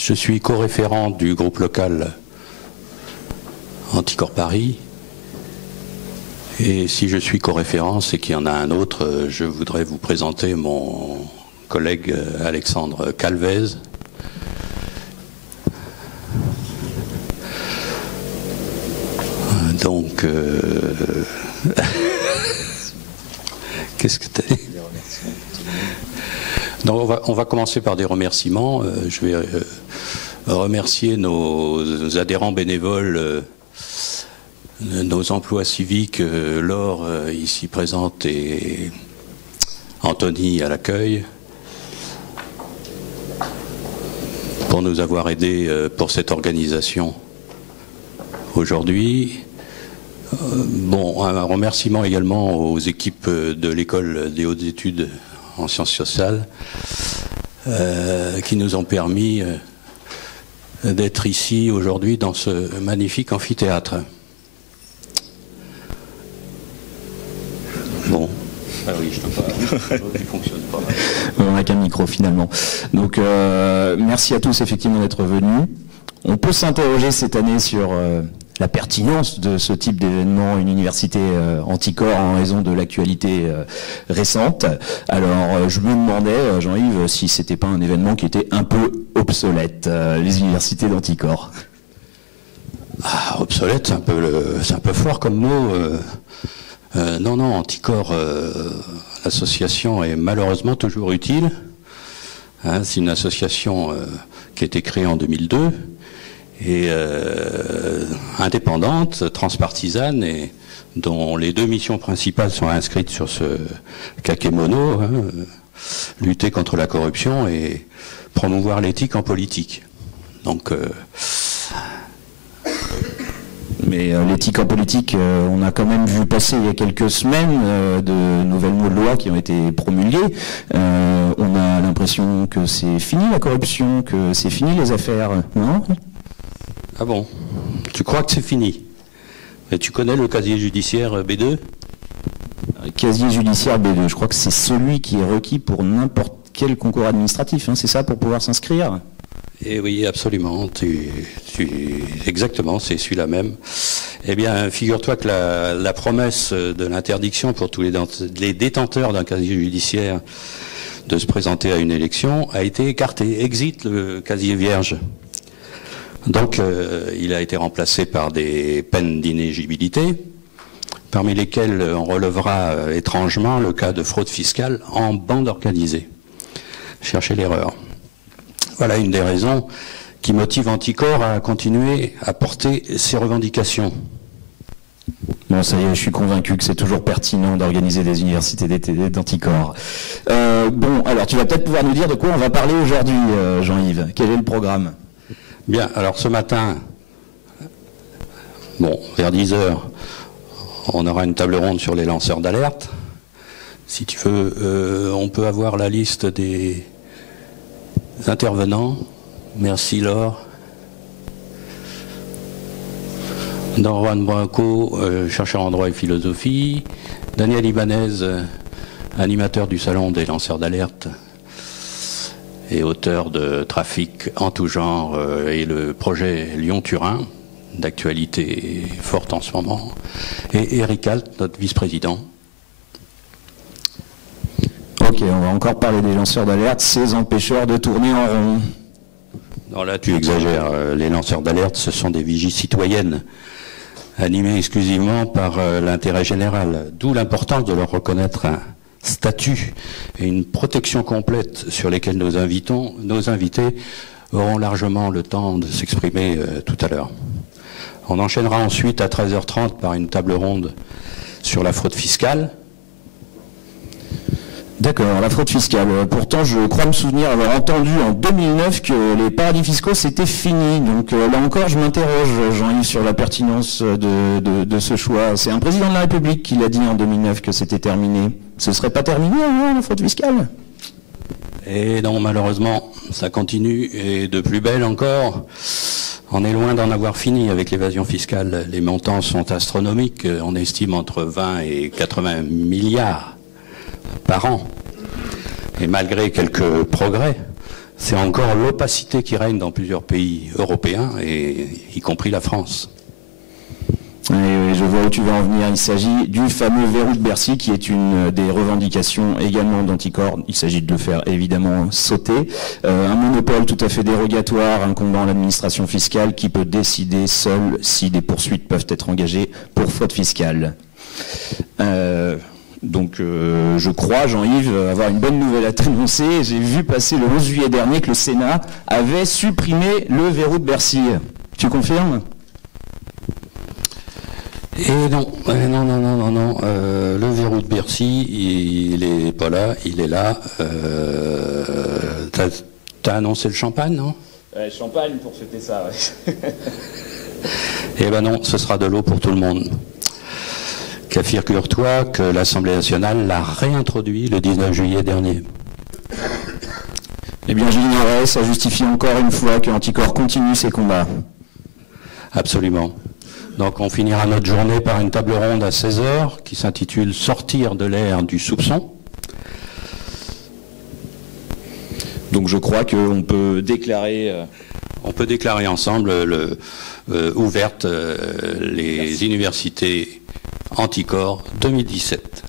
Je suis co-référent du groupe local Anticorps Paris. Et si je suis co-référent, c'est qu'il y en a un autre. Je voudrais vous présenter mon collègue Alexandre Calvez. Donc, qu'est-ce que t'as dit ? Donc on va commencer par des remerciements. Je vais remercier nos adhérents bénévoles, nos emplois civiques, Laure ici présente et Anthony à l'accueil, pour nous avoir aidés pour cette organisation aujourd'hui. Bon, un remerciement également aux équipes de l'école des hautes études en sciences sociales qui nous ont permis d'être ici aujourd'hui dans ce magnifique amphithéâtre. Bon. Ah oui, je ne peux pas. Il ne fonctionne pas. On n'a qu'un micro finalement. Donc merci à tous effectivement d'être venus. On peut s'interroger cette année sur la pertinence de ce type d'événement, une université anticorps en raison de l'actualité récente. Alors je me demandais, Jean-Yves, si c'était pas un événement qui était un peu obsolète, les universités d'anticorps. Ah, obsolète, c'est un peu fort comme mot. Non, anticorps, l'association est malheureusement toujours utile. Hein, c'est une association qui a été créée en 2002. Et indépendante, transpartisane, et dont les deux missions principales sont inscrites sur ce kakémono, hein, lutter contre la corruption et promouvoir l'éthique en politique. Donc, mais l'éthique en politique, on a quand même vu passer il y a quelques semaines de nouvelles lois qui ont été promulguées. On a l'impression que c'est fini la corruption, que c'est fini les affaires, non ? Ah bon? Tu crois que c'est fini? Et tu connais le casier judiciaire B2? Le casier judiciaire B2, je crois que c'est celui qui est requis pour n'importe quel concours administratif, hein, c'est ça, pour pouvoir s'inscrire? Eh oui, absolument. Exactement, c'est celui-là même. Eh bien, figure-toi que la promesse de l'interdiction pour tous les détenteurs d'un casier judiciaire de se présenter à une élection a été écartée. Exit le casier vierge. Donc, il a été remplacé par des peines d'inéligibilité, parmi lesquelles on relèvera étrangement le cas de fraude fiscale en bande organisée. Cherchez l'erreur. Voilà une des raisons qui motive Anticorps à continuer à porter ses revendications. Bon, ça y est, je suis convaincu que c'est toujours pertinent d'organiser des universités d'anticorps. Bon, alors tu vas peut-être pouvoir nous dire de quoi on va parler aujourd'hui, Jean-Yves. Quel est le programme ? Bien, alors ce matin, bon, vers 10h, on aura une table ronde sur les lanceurs d'alerte. Si tu veux, on peut avoir la liste des intervenants. Merci Laure. Norwan Branco, chercheur en droit et philosophie. Daniel Ibanez, animateur du salon des lanceurs d'alerte et auteur de Trafic en tout genre et le projet Lyon-Turin, d'actualité forte en ce moment. Et Eric Alt, notre vice-président. Ok, on va encore parler des lanceurs d'alerte, ces empêcheurs de tourner en rond. Non, là tu exagères. Les lanceurs d'alerte, ce sont des vigies citoyennes, animées exclusivement par l'intérêt général, d'où l'importance de leur reconnaître un statut et une protection complète sur lesquels nos invités auront largement le temps de s'exprimer tout à l'heure. On enchaînera ensuite à 13h30 par une table ronde sur la fraude fiscale. D'accord, la fraude fiscale. Pourtant, je crois me souvenir avoir entendu en 2009 que les paradis fiscaux, c'était fini. Donc là encore, je m'interroge, Jean-Yves, sur la pertinence de ce choix. C'est un président de la République qui l'a dit en 2009 que c'était terminé. Ce serait pas terminé, hein, la fraude fiscale? Et non, malheureusement, ça continue, et de plus belle encore. On est loin d'en avoir fini avec l'évasion fiscale. Les montants sont astronomiques. On estime entre 20 et 80 milliards par an. Et malgré quelques progrès, C'est encore l'opacité qui règne dans plusieurs pays européens, et y compris la France. Et je vois où tu veux en venir. Il s'agit du fameux verrou de Bercy, qui est une des revendications également d'Anticor. Il s'agit de le faire évidemment sauter. Un monopole tout à fait dérogatoire incombant à l'administration fiscale qui peut décider seule si des poursuites peuvent être engagées pour faute fiscale. Donc je crois, Jean-Yves, avoir une bonne nouvelle à t'annoncer. J'ai vu passer le 11 juillet dernier que le Sénat avait supprimé le verrou de Bercy. Tu confirmes ? Et non. Le verrou de Bercy, il est pas là, il est là. T'as annoncé le champagne, non ? Champagne pour fêter ça, ouais. Eh ben non, ce sera de l'eau pour tout le monde. Car figure-toi que l'Assemblée nationale l'a réintroduit le 19 juillet dernier. Eh bien, je l'ignorais, ça justifie encore une fois que Anticor continue ses combats. Absolument. Donc on finira notre journée par une table ronde à 16h qui s'intitule « Sortir de l'ère du soupçon ». Donc je crois qu'on peut déclarer... On peut déclarer ensemble ouvertes les universités Anticor 2017.